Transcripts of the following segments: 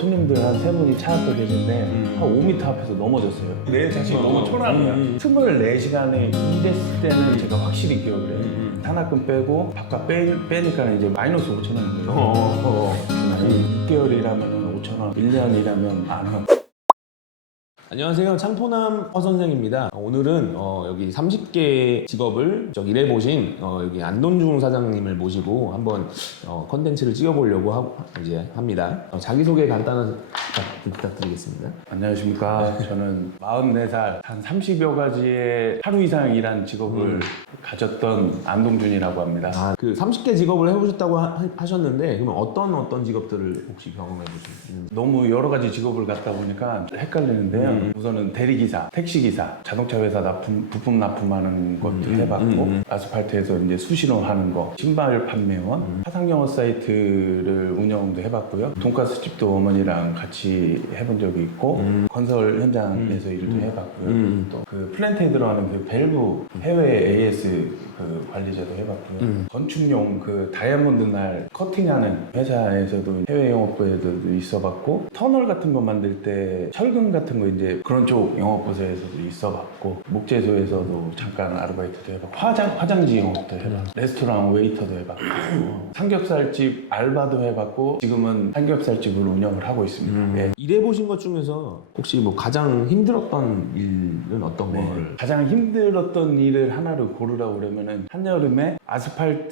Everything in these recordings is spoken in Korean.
손님들 한 세 분이 차 앞에 계신데 한 5m 앞에서 넘어졌어요. 내 자신이 너무 초라한 거야. 24시간에 일했을 때는 제가 확실히 기억을 해요. 산학금 빼고 바깥 빼니까 이제 마이너스 5,000원인 거예요. 6개월이라면 5,000원, 1년이라면 10,000원. 안녕하세요. 창포남 허 선생입니다. 오늘은 여기 30개 직업을 일해보신 여기 안돈중 사장님을 모시고 한번 컨텐츠를 찍어보려고 이제 합니다. 자기소개 간단한 부탁드리겠습니다. 안녕하십니까. 저는 44살, 한 30여 가지의 하루 이상 일한 직업을 가졌던 안동준이라고 합니다. 아, 그 30개 직업을 해보셨다고 하셨는데 그러면 어떤 직업들을 혹시 경험해보셨는지? 너무 여러 가지 직업을 갖다 보니까 헷갈리는데요. 우선은 대리기사, 택시기사, 자동차 회사 부품 납품하는 것도 해봤고, 아스팔트에서 이제 수신호 하는 거, 신발 판매원, 화상영어 사이트를 운영도 해봤고요. 돈가스 집도 어머니랑 같이 해본 적이 있고, 건설 현장에서 일도 해봤고요. 또 그 플랜트에 들어가는 그 밸브 해외 AS 그 관리자도 해봤고요. 건축용 그 다이아몬드 날 커팅하는 회사에서도 해외 영업부에도 있어봤고, 터널 같은 거 만들 때 철근 같은 거 이제 그런 쪽 영업부서에서도 있어봤고, 목재소에서도 잠깐 아르바이트도 해봤고, 화장지 영업도 해봤고, 레스토랑 웨이터도 해봤고, 삼겹살집 알바도 해봤고, 지금은 삼겹살집을 운영을 하고 있습니다. 예. 일해보신 것 중에서 혹시 뭐 가장 힘들었던 일은 어떤 거를? 가장 힘들었던 일을 하나를 고르라고 그러면은 한여름에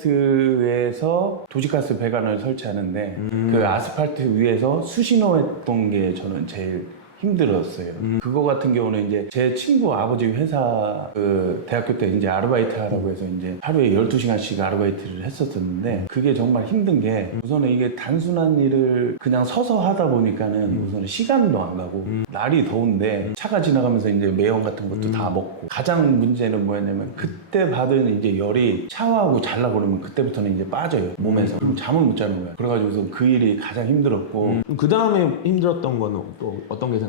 아스팔트에서 도시가스 배관을 설치하는데 그 아스팔트 위에서 수신호했던 게 저는 제일 힘들었어요. 그거 같은 경우는 이제 제 친구 아버지 회사 그 대학교 때 이제 아르바이트 하라고 해서 이제 하루에 12시간씩 아르바이트를 했었었는데 그게 정말 힘든 게 우선은 이게 단순한 일을 그냥 서서 하다 보니까는 우선은 시간도 안 가고 날이 더운데 차가 지나가면서 이제 매연 같은 것도 다 먹고 가장 문제는 뭐였냐면 그때 받은 이제 열이 샤워하고 자려고 그러면 그때부터는 이제 빠져요 몸에서. 그럼 잠을 못 자는 거야. 그래가지고서 그 일이 가장 힘들었고 그 다음에 힘들었던 거는 또 어떤 게 생각나세요?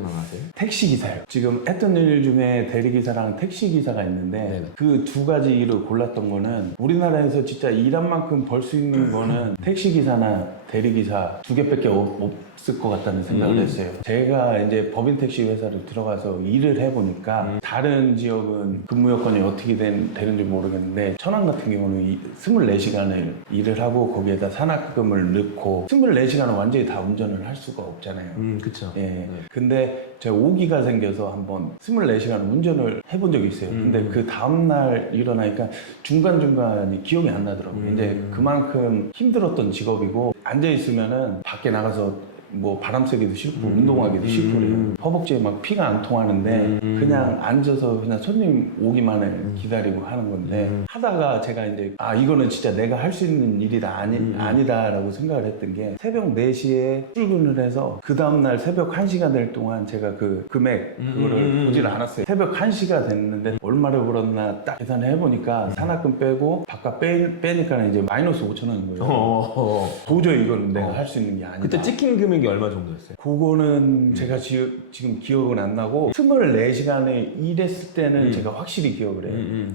택시기사요. 지금 했던 일 중에 대리기사랑 택시기사가 있는데 그 두 가지 일을 골랐던 거는 우리나라에서 진짜 일한 만큼 벌 수 있는 거는 택시기사나 대리기사 두 개밖에 없을 것 같다는 생각을 했어요. 제가 이제 법인 택시 회사를 들어가서 일을 해보니까 다른 지역은 근무 여건이 어떻게 되는지 모르겠는데 천안 같은 경우는 24시간을 일을 하고 거기에다 산학금을 넣고 24시간은 완전히 다 운전을 할 수가 없잖아요. 그쵸. 예. 네. 근데 제가 오기가 생겨서 한번 24시간 운전을 해본 적이 있어요. 근데 그 다음날 일어나니까 중간중간이 기억이 안 나더라고요. 이제 그만큼 힘들었던 직업이고 앉아있으면은 밖에 나가서 뭐 바람 쐬기도 싫고 운동하기도 싫고 그래요. 허벅지에 막 피가 안 통하는데 그냥 앉아서 그냥 손님 오기만을 기다리고 하는 건데 하다가 제가 이제 이거는 진짜 내가 할 수 있는 일이다 아니다라고 생각을 했던 게 새벽 4시에 출근을 해서 그 다음날 새벽 1시가 될 동안 제가 그 금액 그거를 보질 않았어요. 새벽 1시가 됐는데 얼마를 벌었나 딱 계산을 해보니까 산학금 빼고 바깥 빼니까 이제 마이너스 5,000원인 거예요. 도저히 이건 내가 할 수 있는 게 아니다. 그때 찍힌 금액이 얼마 정도였어요? 그거는 제가 지금 기억은 안 나고 24시간에 일했을 때는 제가 확실히 기억을 해요.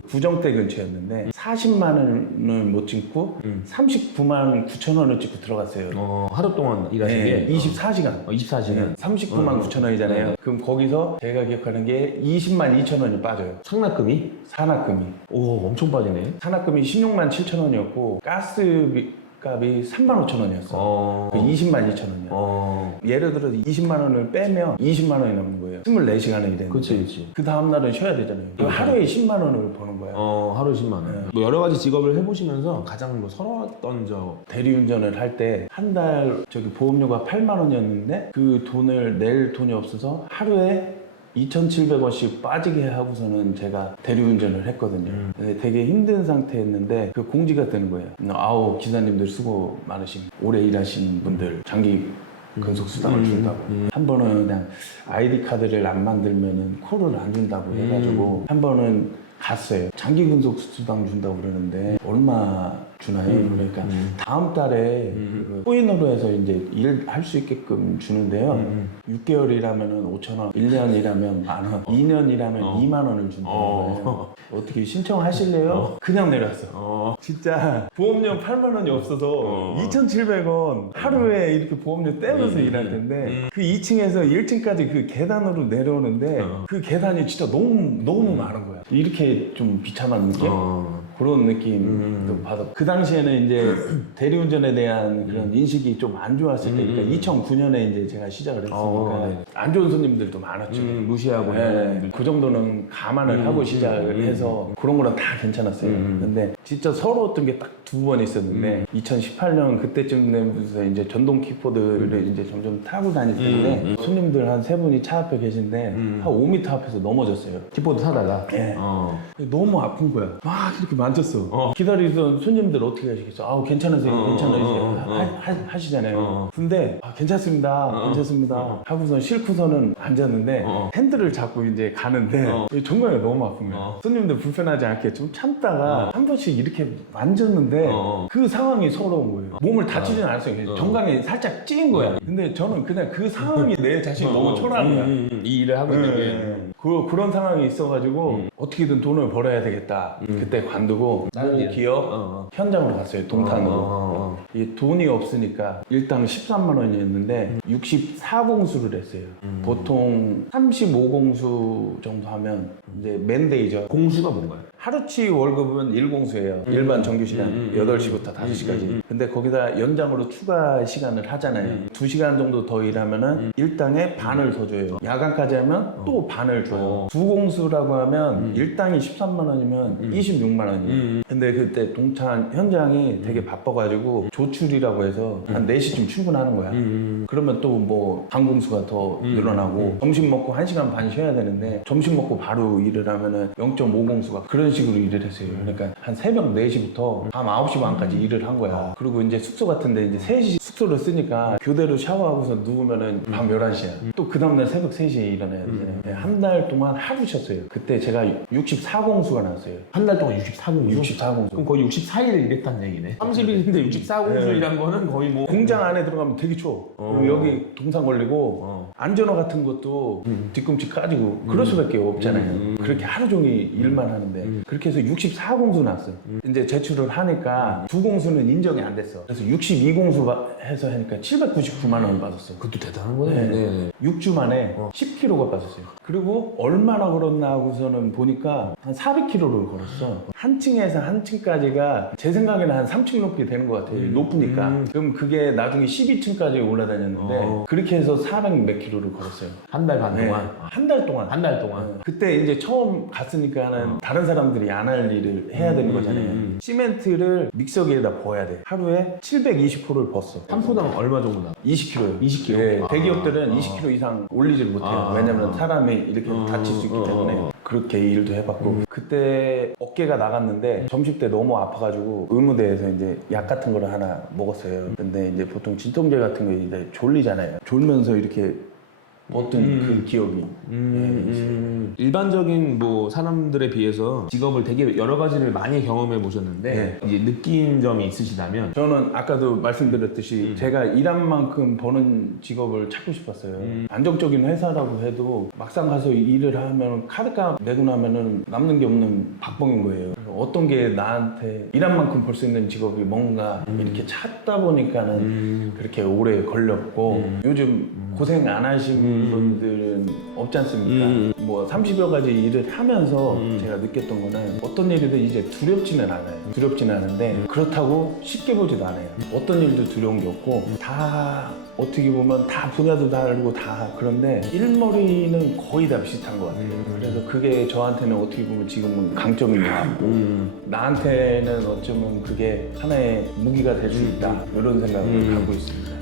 구정대 근처였는데 40만 원을 못 찍고 39만 9천 원을 찍고 들어갔어요. 하루 동안 일하신 네, 게? 24시간. 24시간? 39만 9천 원이잖아요. 그럼 거기서 제가 기억하는 게 20만 2천 원이 빠져요. 상납금이? 산학금이. 오, 엄청 빠지네. 산학금이 16만 7천 원이었고 가스비 값이 3만 5천 원이었어. 그 20만 2천 원이야. 예를 들어서 20만 원을 빼면 20만 원이 남는 거예요. 24시간을 일했는데. 그치. 그 다음날은 쉬어야 되잖아요. 하루에 10만 원을 버는 거야. 하루에 10만 원. 뭐 여러 가지 직업을 해보시면서 가장 뭐 서러웠던 대리운전을 할 때 한 달 저기 보험료가 8만 원이었는데 그 돈을 낼 돈이 없어서 하루에 2,700원씩 빠지게 하고서는 제가 대리운전을 했거든요. 되게 힘든 상태였는데 그 공지가 뜨는 거예요. 아우 기사님들 수고 많으십니다. 오래 일하신 분들 장기 근속수당을 준다고. 한 번은 그냥 아이디 카드를 안 만들면은 콜을 안 준다고 해가지고 한 번은 갔어요. 장기 근속수당 준다고 그러는데 얼마 주나요? 그러니까 다음 달에 그 코인으로 해서 이제 일할 수 있게끔 주는데요. 6개월이라면은 5,000원, 1년이라면 10,000원, 2년이라면 2만 원을 준다는 거예요. 어떻게 신청하실래요? 그냥 내려왔어. 진짜 보험료 8만 원이 없어서 2,700원 하루에 이렇게 보험료 떼면서 일할 텐데 그 2층에서 1층까지 그 계단으로 내려오는데 그 계단이 진짜 너무 많은 거야. 이렇게 좀 비참한 느낌? 그런 느낌도 받아. 그 당시에는 이제 대리운전에 대한 그런 인식이 좀 안 좋았을 때니까 2009년에 이제 제가 시작을 했으니까 안 좋은 손님들도 많았죠. 무시하고. 네, 그 정도는 감안을 하고 시작을 해서 그런 거는 다 괜찮았어요. 근데 진짜 서러웠던 게 딱 두 번 있었는데 2018년 그때쯤 되면서 이제 전동 킥보드를 이제 점점 타고 다닐 때인데 손님들 한 세 분이 차 앞에 계신데 한 5m 앞에서 넘어졌어요. 킥보드 타다가. 네. 너무 아픈 거야. 막 이렇게 만졌어. 기다리던 손님들 어떻게 하시겠어? 아우 괜찮으세요, 괜찮으세요 하시잖아요. 근데 괜찮습니다, 괜찮습니다 하고선 싣고서는 앉았는데 핸들을 잡고 이제 가는데 정말 너무 아픈 거야. 손님들 불편하지 않게 좀 참다가 한 번씩 이렇게 만졌는데 그 상황이 서러운 거예요. 몸을 다치진 않았어요. 정강이 살짝 찌인 거야. 근데 저는 그냥 그 상황이 내 자신이 너무 초라한 거야. 이 일을 하고 있는 게. 그런 상황이 있어가지고 어떻게든 돈을 벌어야 되겠다. 그때 관두고 모 기업 현장으로 갔어요. 동탄으로. 이 돈이 없으니까 일당 13만 원이었는데 64공수를 했어요. 보통 35공수 정도 하면 이제 맨데이죠. 공수가 뭔가요? 하루치 월급은 1공수예요. 일반 정규 시간 8시부터 5시까지. 근데 거기다 연장으로 추가 시간을 하잖아요. 2시간 정도 더 일하면은 일당의 반을 더 줘요. 야간까지 하면 또 반을 줘요. 2공수라고 하면 일당이 13만 원이면 26만 원이에요. 근데 그때 동탄 현장이 되게 바빠가지고 조출이라고 해서 한 4시쯤 출근하는 거야. 그러면 또 뭐 반공수가 더 늘어나고 점심 먹고 1시간 반 쉬어야 되는데 점심 먹고 바로 일을 하면은 0.5공수가 그런 식으로 일을 했어요. 그러니까 한 새벽 4시부터 밤 9시 반까지 일을 한 거야. 그리고 이제 숙소 같은데 이제 3시 숙소를 쓰니까 교대로 샤워하고서 누우면은 밤 11시야. 또 그 다음날 새벽 3시에 일어나야 되잖아요. 한 달 동안 하루 쉬었어요. 그때 제가 64공수가 나왔어요. 한 달 동안 64공수? 64공수. 그럼 거의 64일 일했다는 얘기네. 30일인데 64공수 일한 거는 거의 뭐. 공장 안에 들어가면 되게 추워. 그리고 여기 동상 걸리고 안전화 같은 것도 뒤꿈치 까지고 그럴 수밖에 없잖아요. 그렇게 하루 종일 일만 하는데 그렇게 해서 64공수 나왔어요. 이제 제출을 하니까 2공수는 인정이 안 됐어. 그래서 62공수 해서 하니까 799만 원 받았어요. 그것도 대단한 거네. 네. 6주 만에 10kg가 빠졌어요. 그리고 얼마나 걸었나 하고서는 보니까 한 400kg를 걸었어. 한 층에서 한 층까지가 제 생각에는 한 3층 높이 되는 것 같아요. 높으니까. 그럼 그게 나중에 12층까지 올라다녔는데 그렇게 해서 400 몇 킬로를 걸었어요. 한 달 반 동안? 한 달 동안. 한 달 동안? 그때 이제 처음 갔으니까는 다른 사람들이 안 할 일을 해야 되는 거잖아요. 시멘트를 믹서기에다 부어야 돼. 하루에 720호를 부었어. 한 포당 얼마 정도 나? 20kg요. 20kg? 네, 대기업들은 20kg 이상 올리지를 못해요. 왜냐면 사람이 이렇게 다칠 수 있기 때문에. 그렇게 일도 해봤고 그때 어깨가 나갔는데 점심 때 너무 아파가지고 의무대에서 이제 약 같은 거를 하나 먹었어요. 근데 이제 보통 진통제 같은 거 이제 졸리잖아요. 졸면서 이렇게 어떤 그 기억이 일반적인 뭐 사람들에 비해서 직업을 되게 여러 가지를 많이 경험해 보셨는데 이제 느낀 점이 있으시다면 저는 아까도 말씀드렸듯이 제가 일한 만큼 버는 직업을 찾고 싶었어요. 안정적인 회사라고 해도 막상 가서 일을 하면 카드값 내고 나면은 남는 게 없는 박봉인 거예요. 어떤 게 나한테 일한 만큼 벌 수 있는 직업이 뭔가 이렇게 찾다 보니까는 그렇게 오래 걸렸고 요즘 고생 안 하신 분들은 없지 않습니까? 뭐 30여 가지 일을 하면서 제가 느꼈던 거는 어떤 일이든 이제 두렵지는 않아요. 두렵지는 않은데 그렇다고 쉽게 보지도 않아요. 어떤 일도 두려운 게 없고 다 어떻게 보면 다 분야도 다르고 다 그런데 일머리는 거의 다 비슷한 것 같아요. 그래서 그게 저한테는 어떻게 보면 지금은 강점인 것 같고 나한테는 어쩌면 그게 하나의 무기가 될 수 있다 이런 생각을 갖고 있습니다.